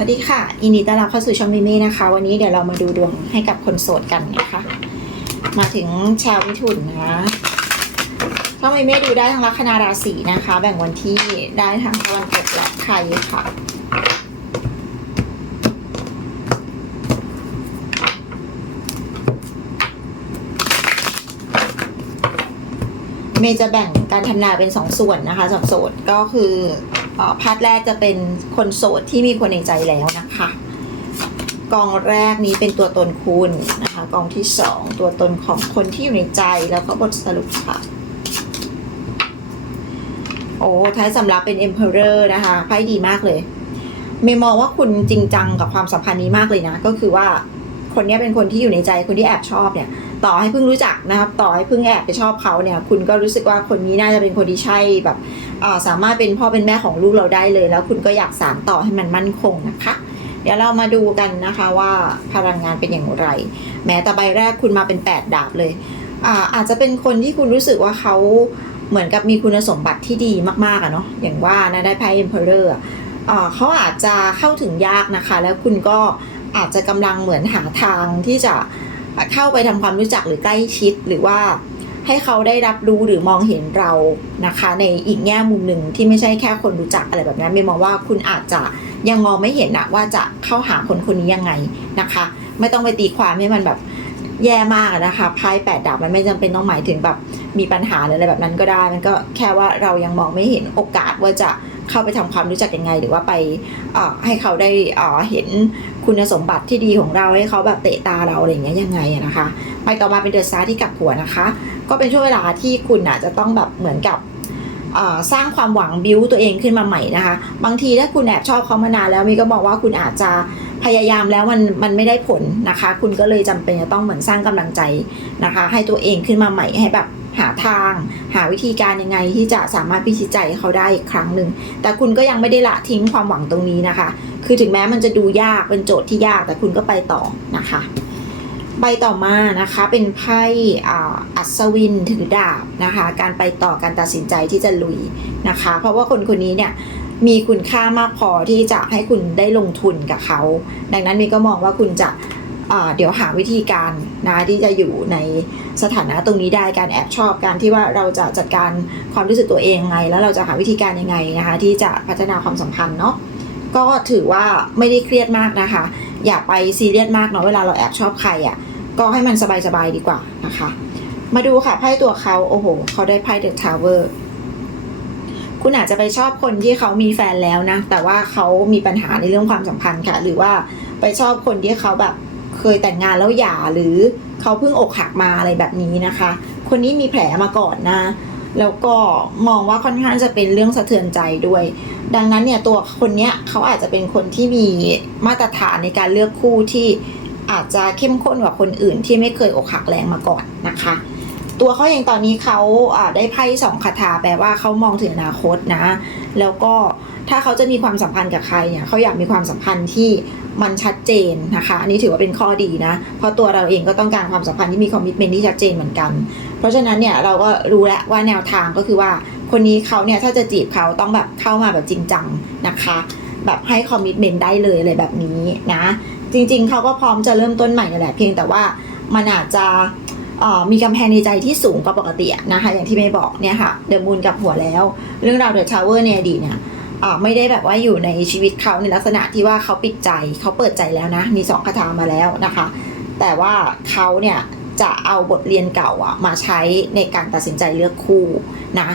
วัสดีค่ะยินดีต้อนรับเข้าสู่ช่องมิมี่นะคะ วันนี้เดี๋ยวเรามาดูดวงให้กับคนโสดกันนะคะ มาถึงชาวมิถุนนะช่องมิมี่ดูได้ทั้งลัคนาราศีนะคะ แบ่งวันที่ได้ทั้งตะวันตกและไทยค่ะเมย์จะแบ่งการทำนายเป็นสองส่วนนะคะสับโสดก็คือ พาร์ทแรกจะเป็นคนโสดที่มีคนในใจแล้วนะคะ กองแรกนี้เป็นตัวตนคุณนะคะ กองที่สองตัวตนของคนที่อยู่ในใจแล้วก็บทสรุปค่ะ โอ้ท้ายสำรับเป็น Emperor นะคะไพ่ดีมากเลยเมย์มองว่าคุณจริงจังกับความสัมพันธ์นี้มากเลยนะ ก็คือว่าคนนี้เป็นคนที่อยู่ในใจคนที่แอบชอบเนี่ย ต่อให้เพิ่งรู้จักนะครับต่อให้เพิ่งแอบไปชอบเขาเนี่ยคุณก็รู้สึกว่าคนนี้น่าจะเป็นคนที่ใช่แบบสามารถเป็นพ่อเป็นแม่ของลูกเราได้เลย แล้วคุณก็อยากสานต่อให้มันมั่นคงนะคะ เดี๋ยวเรามาดูกันนะคะว่าพลังงานเป็นอย่างไร แม้แต่ใบแรกคุณมาเป็น 8 ดาบเลยอาอาจจะเป็นคนที่คุณรู้สึกว่าเขาเหมือนกับมีคุณสมบัติที่ดีมากๆอะเนาะอย่างว่านะได้ไพ่ Emperor อะอ่าเขาอาจจะเข้าถึงยากนะคะ แล้วคุณก็อาจจะกำลังเหมือนหาทางที่จะ เข้าไปทำความรู้จักหรือใกล้ชิดหรือว่าให้เขาได้รับรู้หรือมองเห็นเรานะคะ ในอีกแง่มุมหนึ่งที่ไม่ใช่แค่คนรู้จักอะไรแบบนั้นไม่มองว่าคุณอาจจะยังมองไม่เห็นนะว่าจะเข้าหาคนคนนี้ยังไงนะคะ ไม่ต้องไปตีความให้มันแบบ แย่มากนะคะไพ่แปดดาบมันไม่จำเป็นต้องหมายถึงแบบมีปัญหาหรืออะไรแบบนั้นก็ได้ มันก็แค่ว่าเรายังมองไม่เห็นโอกาสว่าจะเข้าไปทำความรู้จักยังไง หรือว่าไปให้เขาได้เห็นคุณสมบัติที่ดีของเราให้เขาแบบเตะตาเราอะไรอย่างเงี้ยยังไงนะคะ ไปต่อมาเป็นเดือะซาที่กับหัวนะคะ ก็เป็นช่วงเวลาที่คุณอาจจะต้องแบบเหมือนกับสร้างความหวังบิวตัวเองขึ้นมาใหม่นะคะ บางทีถ้าคุณแอบชอบเขามานานแล้วมีก็บอกว่าคุณอาจจะ พยายามแล้วมันมันไม่ได้ผลนะคะ คุณก็เลยจำเป็นจะต้องเหมือนสร้างกำลังใจนะคะ ให้ตัวเองขึ้นมาใหม่ให้แบบหาทาง หาวิธีการยังไงที่จะสามารถพิชิตใจเขาได้อีกครั้งหนึ่งแต่คุณก็ยังไม่ได้ละทิ้งความหวังตรงนี้นะคะ คือถึงแม้มันจะดูยากเป็นโจทย์ที่ยากแต่คุณก็ไปต่อนะคะ ใบต่อมานะคะเป็นไพ่อ่าอัศวินถือดาบนะคะ การไปต่อการตัดสินใจที่จะลุยนะคะ เพราะว่าคนคนนี้เนี่ย มีคุณค่ามากพอที่จะให้คุณได้ลงทุนกับเขา ดังนั้นมีก็มองว่าคุณจะเดี๋ยวหาวิธีการนะที่จะอยู่ในสถานะตรงนี้ได้การแอบชอบการที่ว่าเราจะจัดการความรู้สึกตัวเองไง แล้วเราจะหาวิธีการยังไงนะคะ ที่จะพัฒนาความสัมพันธ์เนาะก็ถือว่าไม่ได้เครียดมากนะคะ อย่าไปซีเรียสมากเนาะเวลาเราแอบชอบใครอะ่ะก็ให้มันสบายๆดีกว่านะคะ มาดูค่ะไพ่ตัวเขาโอ้โหเขาได้ไพ่เดอะทาวเวอร์ คุณอาจจะไปชอบคนที่เขามีแฟนแล้วนะ แต่ว่าเขามีปัญหาในเรื่องความสัมพันธ์ค่ะ หรือว่าไปชอบคนที่เขาแบบเคยแต่งงานแล้วหย่าหรือเขาเพิ่งอกหักมาอะไรแบบนี้นะคะ คนนี้มีแผลมาก่อนนะ แล้วก็มองว่าค่อนข้างจะเป็นเรื่องสะเทือนใจด้วย ดังนั้นเนี่ยตัวคนเนี้ยเขาอาจจะเป็นคนที่มีมาตรฐานในการเลือกคู่ที่อาจจะเข้มข้นกว่าคนอื่นที่ไม่เคยอกหักแรงมาก่อนนะคะ ตัวเขาเองตอนนี้เขาได้ไพ่สองคาถาแปลว่าเขามองถึงอนาคตนะ แล้วก็ถ้าเขาจะมีความสัมพันธ์กับใครเนี่ยเขาอยากมีความสัมพันธ์ที่มันชัดเจนนะคะ อันนี้ถือว่าเป็นข้อดีนะ เพราะตัวเราเองก็ต้องการความสัมพันธ์ที่มีคอมมิชเมนที่ชัดเจนเหมือนกัน เพราะฉะนั้นเนี่ยเราก็รู้แล้วว่าแนวทางก็คือว่าคนนี้เขาเนี่ยถ้าจะจีบเขาต้องแบบเข้ามาแบบจริงจังนะคะ แบบให้คอมมิชเมนได้เลยอะไรแบบนี้นะ จริงๆเขาก็พร้อมจะเริ่มต้นใหม่นั่นแหละเพียงแต่ว่ามันอาจจะ มีกำแพงในใจที่สูงกว่าปกตินะคะ อย่างที่ไม่บอกเนี่ยค่ะเดอะมูนกับหัวแล้ว เรื่องราวเดอะชาวเวอร์ในอดีตเนี่ยไม่ได้แบบว่าอยู่ในชีวิตเขาในลักษณะที่ว่าเขาปิดใจเขาเปิดใจแล้วนะ มีสองคาถามาแล้วนะคะ แต่ว่าเขาเนี่ยจะเอาบทเรียนเก่าอะมาใช้ในการตัดสินใจเลือกคู่นะ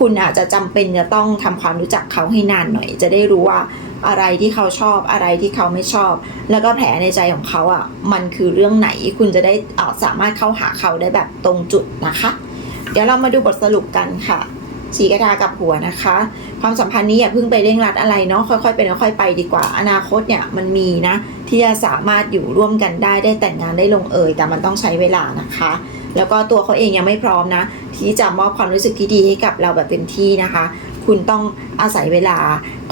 คุณอาจจะจำเป็นจะต้องทำความรู้จักเขาให้นานหน่อย จะได้รู้ว่าอะไรที่เขาชอบอะไรที่เขาไม่ชอบ แล้วก็แผลในใจของเขาอะมันคือเรื่องไหนคุณจะได้สามารถเข้าหาเขาได้แบบตรงจุดนะคะ เดี๋ยวเรามาดูบทสรุปกันค่ะสีกระดากับหัวนะคะ ความสัมพันธ์นี้อย่าเพิ่งไปเร่งรัดอะไรเนาะค่อยๆเป็นค่อยๆไปดีกว่า อนาคตเนี่ยมันมีนะ ที่จะสามารถอยู่ร่วมกันได้ได้แต่งงานได้ลงเอย แต่มันต้องใช้เวลานะคะ แล้วก็ตัวเขาเองยังไม่พร้อมนะ ที่จะมอบความรู้สึกที่ดีให้กับเราแบบเต็มที่นะคะ คุณต้องอาศัยเวลา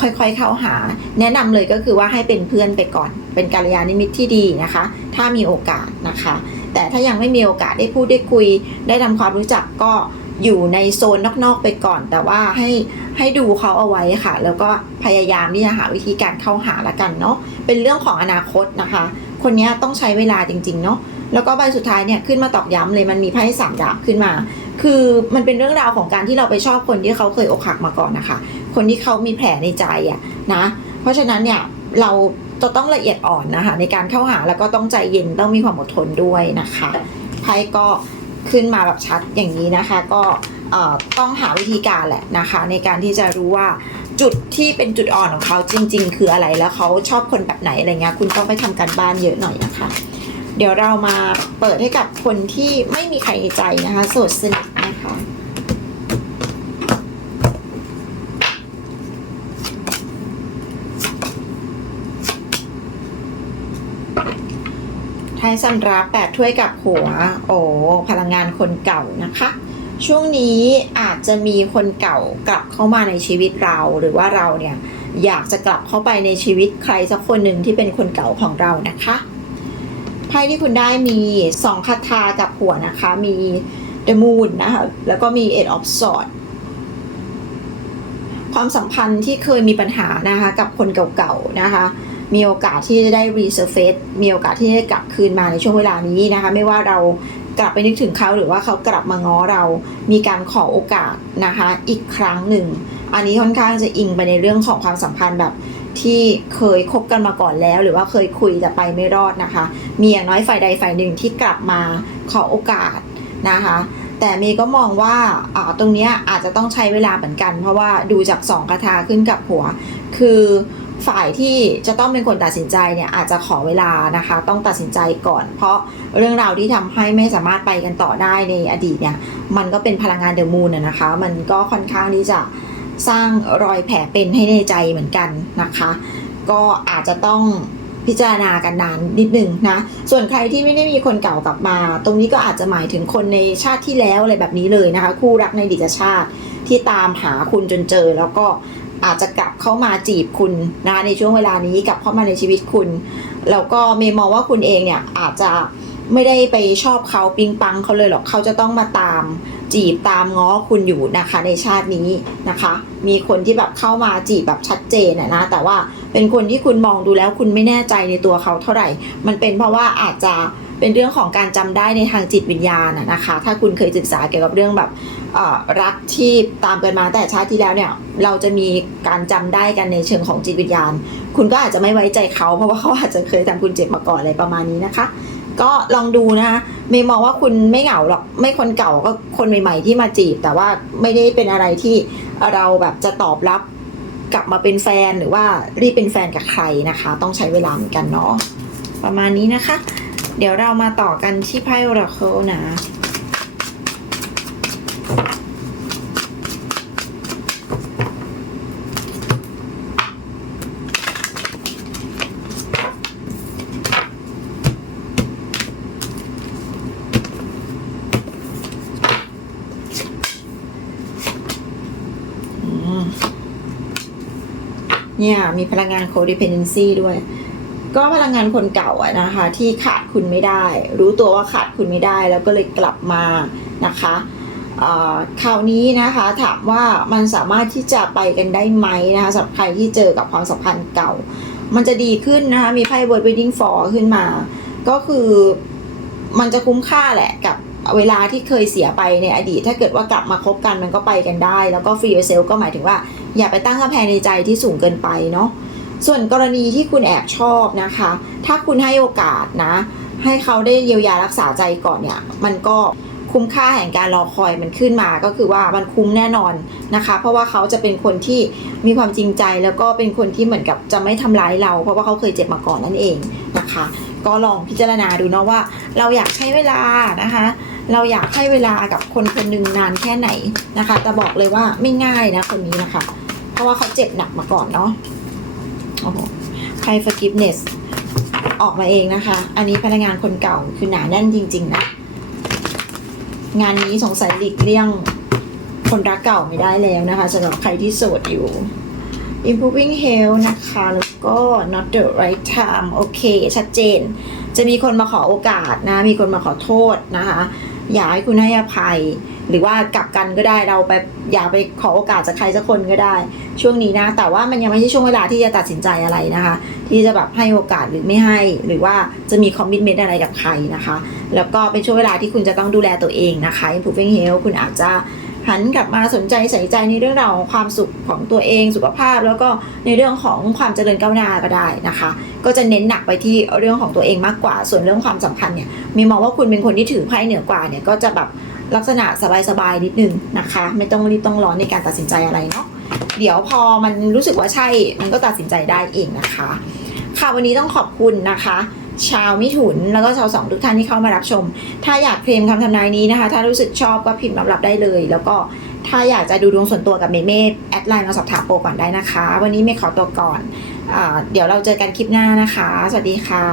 ค่อยๆเข้าหา แนะนำเลยก็คือว่าให้เป็นเพื่อนไปก่อน เป็นกัลยาณมิตรที่ดีนะคะ ถ้ามีโอกาสนะคะ แต่ถ้ายังไม่มีโอกาสได้พูดได้คุย ได้ทำความรู้จักก็อยู่ในโซนนอกๆไปก่อน แต่ว่าให้ให้ดูเขาเอาไว้ค่ะ แล้วก็พยายามที่จะหาวิธีการเข้าหาละกันเนาะเป็นเรื่องของอนาคตนะคะ คนนี้ต้องใช้เวลาจริง ๆ เนาะ แล้วก็ใบสุดท้ายเนี่ยขึ้นมาตอกย้ำเลยมันมีไพ่สามดาบขึ้นมา คือมันเป็นเรื่องราวของการที่เราไปชอบคนที่เขาเคยอกหักมาก่อนนะคะ คนที่เขามีแผลในใจอะนะ เพราะฉะนั้นเนี่ยเราจะต้องละเอียดอ่อนนะคะ ในการเข้าหาแล้วก็ต้องใจเย็นต้องมีความอดทนด้วยนะคะไพ่ก็ขึ้นมาแบบชัดอย่างนี้นะคะ ก็ต้องหาวิธีการแหละนะคะ ในการที่จะรู้ว่าจุดที่เป็นจุดอ่อนของเขาจริง ๆ คืออะไรแล้วเขาชอบคนแบบไหนอะไรเงี้ยคุณต้องไปทำการบ้านเยอะหน่อยนะคะ เดี๋ยวเรามาเปิดให้กับคนที่ไม่มีใครในใจนะคะโสดสนิทนะคะไทยสันรับแปดถ้วยกับหัว โอ้พลังงานคนเก่านะคะ ช่วงนี้อาจจะมีคนเก่ากลับเข้ามาในชีวิตเราหรือว่าเราเนี่ยอยากจะกลับเข้าไปในชีวิตใครสักคนหนึ่งที่เป็นคนเก่าของเรานะคะ ไพ่ที่คุณได้มีสองคาถากับหัวนะคะ มี The Moon นะคะแล้วก็มี Eight of Swords ความสัมพันธ์ที่เคยมีปัญหานะคะกับคนเก่าๆนะคะ มีโอกาสที่จะได้ resurface มีโอกาสที่จะกลับคืนมาในช่วงเวลานี้นะคะ ไม่ว่าเรากลับไปนึกถึงเขาหรือว่าเขากลับมาง้อเรา มีการขอโอกาสนะคะ อีกครั้งหนึ่ง อันนี้ค่อนข้างจะอิงไปในเรื่องของความสัมพันธ์แบบ ที่เคยคบกันมาก่อนแล้ว หรือว่าเคยคุยแต่ไปไม่รอดนะคะ มีอย่างน้อยฝ่ายใดฝ่ายหนึ่งที่กลับมาขอโอกาสนะคะ แต่เมย์ก็มองว่าตรงนี้อาจจะต้องใช้เวลาเหมือนกัน เพราะว่าดูจากสองคาถาขึ้นกับหัว คือฝ่ายที่จะต้องเป็นคนตัดสินใจเนี่ยอาจจะขอเวลานะคะ ต้องตัดสินใจก่อน เพราะเรื่องราวที่ทำให้ไม่สามารถไปกันต่อได้ในอดีตเนี่ย มันก็เป็นพลังงานเดอะมูนนะคะ มันก็ค่อนข้างที่จะ สร้างรอยแผลเป็นให้ในใจเหมือนกันนะคะ ก็อาจจะต้องพิจารณากันนานนิดนึงนะ ส่วนใครที่ไม่ได้มีคนเก่ากลับมา ตรงนี้ก็อาจจะหมายถึงคนในชาติที่แล้วอะไรแบบนี้เลยนะคะ คู่รักในอดีตชาติที่ตามหาคุณจนเจอ แล้วก็อาจจะกลับเข้ามาจีบคุณนะในช่วงเวลานี้กลับเข้ามาในชีวิตคุณ แล้วก็เมมองว่าคุณเองเนี่ยอาจจะ ไม่ได้ไปชอบเขาปิงปังเขาเลยหรอกเขาจะต้องมาตามจีบตามง้อคุณอยู่นะคะ ในชาตินี้นะคะ มีคนที่แบบเข้ามาจีบแบบชัดเจนนะแต่ว่าเป็นคนที่คุณมองดูแล้วคุณไม่แน่ใจในตัวเขาเท่าไหร่ มันเป็นเพราะว่าอาจจะเป็นเรื่องของการจำได้ในทางจิตวิญญาณนะคะ ถ้าคุณเคยศึกษาเกี่ยวกับเรื่องแบบรักที่ตามกันมาแต่ชาติที่แล้วเนี่ย เราจะมีการจำได้กันในเชิงของจิตวิญญาณ คุณก็อาจจะไม่ไว้ใจเขา เพราะว่าเขาอาจจะเคยทำคุณเจ็บมาก่อนอะไรประมาณนี้นะคะ ก็ลองดูนะคะเมย์มองว่าคุณไม่เหงาหรอกไม่คนเก่าก็คนใหม่ ๆ ที่มาจีบ แต่ว่าไม่ได้เป็นอะไรที่เราแบบจะตอบรับกลับมาเป็นแฟนหรือว่ารีบเป็นแฟนกับใครนะคะ ต้องใช้เวลาเหมือนกันเนาะประมาณนี้นะคะ เดี๋ยวเรามาต่อกันที่ไพ่ Oracle นะ เนี่ยมีพลังงาน codependency ด้วย ก็พลังงานคนเก่าอะนะคะ ที่ขาดคุณไม่ได้ รู้ตัวว่าขาดคุณไม่ได้ แล้วก็เลยกลับมานะคะคราวนี้นะคะถามว่ามันสามารถที่จะไปกันได้ไหมนะคะสำหรับใครที่เจอกับความสัมพันธ์เก่า มันจะดีขึ้นนะคะมีไพ่ World Wedding for ขึ้นมา ก็คือมันจะคุ้มค่าแหละกับ เวลาที่เคยเสียไปในอดีต ถ้าเกิดว่ากลับมาคบกันมันก็ไปกันได้ แล้วก็ free yourself ก็หมายถึงว่า อย่าไปตั้งกำแพงในใจที่สูงเกินไปเนาะส่วนกรณีที่คุณแอบชอบนะคะ ถ้าคุณให้โอกาสนะ ให้เขาได้เยียวยารักษาใจก่อนเนี่ย มันก็คุ้มค่าแห่งการรอคอยมันขึ้นมาก็คือว่ามันคุ้มแน่นอนนะคะ เพราะว่าเขาจะเป็นคนที่มีความจริงใจแล้วก็เป็นคนที่เหมือนกับจะไม่ทำร้ายเรา เพราะว่าเขาเคยเจ็บมาก่อนนั่นเองนะคะ ก็ลองพิจารณาดูเนาะว่า เราอยากใช้เวลานะคะ เราอยากให้เวลากับคนคนหนึ่งนานแค่ไหนนะคะ แต่บอกเลยว่าไม่ง่ายนะคนนี้นะคะ เพราะว่าเขาเจ็บหนักมาก่อนเนาะโอ้โหใคร forgiveness ออกมาเองนะคะ อันนี้พนักงานคนเก่าคือหนาแน่นจริง ๆ นะ งานนี้สงสัยหลีกเลี่ยงคนรักเก่าไม่ได้แล้วนะคะสำหรับใครที่โสดอยู่ improving health นะคะ แล้วก็ not the right time โอเค ชัดเจน จะมีคนมาขอโอกาสนะ มีคนมาขอโทษนะคะ อยากให้คุณให้อภัย หรือว่ากลับกันก็ได้เราไปอย่าไปขอโอกาสจากใครสักคนก็ได้ ช่วงนี้นะ แต่ว่ามันยังไม่ใช่ช่วงเวลาที่จะตัดสินใจอะไรนะคะ ที่จะแบบให้โอกาสหรือไม่ให้ หรือว่าจะมีคอมมิชเมนต์อะไรกับใครนะคะ แล้วก็เป็นช่วงเวลาที่คุณจะต้องดูแลตัวเองนะคะ improving health คุณอาจจะ หันกลับมาสนใจใส่ใจในเรื่องราวของความสุขของตัวเองสุขภาพ แล้วก็ในเรื่องของความเจริญก้าวหน้าก็ได้นะคะ ก็จะเน้นหนักไปที่เรื่องของตัวเองมากกว่า ส่วนเรื่องความสัมพันธ์เนี่ยมีมองว่าคุณเป็นคนที่ถือไพ่เหนือกว่าเนี่ยก็จะแบบลักษณะสบายๆนิดนึงนะคะ ไม่ต้องรีบต้องร้อนในการตัดสินใจอะไรเนาะเดี๋ยวพอมันรู้สึกว่าใช่มันก็ตัดสินใจได้เองนะคะ ค่ะวันนี้ต้องขอบคุณนะคะ ชาวมิถุนแล้วก็ชาวสองทุกท่านที่เข้ามารับชม ถ้าอยากเคลมคำทำนายนี้นะคะ ถ้ารู้สึกชอบก็พิมพ์รับรับได้เลย แล้วก็ถ้าอยากจะดูดวงส่วนตัวกับเมเม่แอดไลน์มาสอบถามโปรก่อนได้นะคะ วันนี้เมย์ขอตัวก่อนอเดี๋ยวเราเจอกันคลิปหน้านะคะ สวัสดีค่ะ